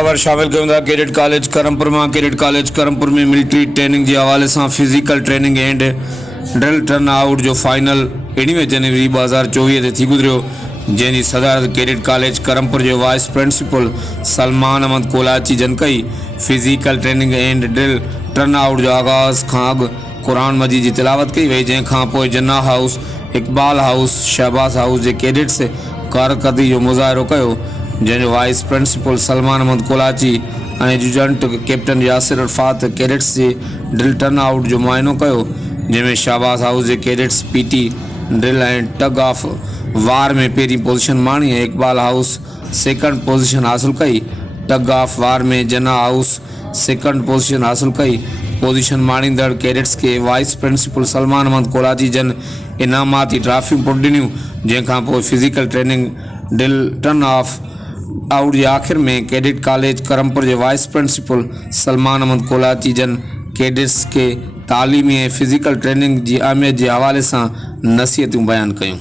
ख़बर शामिल कयूं था। कैडेट कॉलेज करमपुर में मिलिट्री ट्रेनिंग के हवाले से physical training and drill turn out जो फाइनल 19 जनवरी 2024 ते थी गुजरियो, जैसी सदारत कैडेट कॉलेज करमपुर के वाइस प्रिंसिपल सलमान अहमद कोलाची जन कई। Physical training and drill turn out जो आगाज़ खां अॻु कुरान मजीद की तिलावत कई वही, जैखां पोइ Jinnah House, Iqbal House, Shahbaz House के कैडेट्स कारकर्दगी जो मुज़ाहिरो कयो, जैसे वाइस प्रिंसिपल सलमान अहमद कोलाची और adjutant captain Yasir Arafat cadets के ड्रिल टर्न आउट जो मुआयनो कयो, जैमें शहबाज हाउस के cadets PT drill and tug of war में पहिरीं पोजीशन माणी है। इकबाल हाउस सेकंड पोजीशन हासिल कई। टग ऑफ वार में जन्ना हाउस सेकंड पोजीशन हासिल कई। पोजीशन माणींदड़ कैडेट्स के वाइस प्रिंसिपल सलमान अहमद कोलाची जन इनामाती ट्रॉफियूं पुट ॾिनियूं, जैखां पोइ physical training drill turn off out के आखिर में कैडेट कॉलेज करमपुर के वाइस प्रिंसिपल सलमान अहमद कोलाची जन कैडेट्स के तालीमी और फिजिकल ट्रेनिंग की अहमियत के हवाले से नसीहतूं बयान कयूं।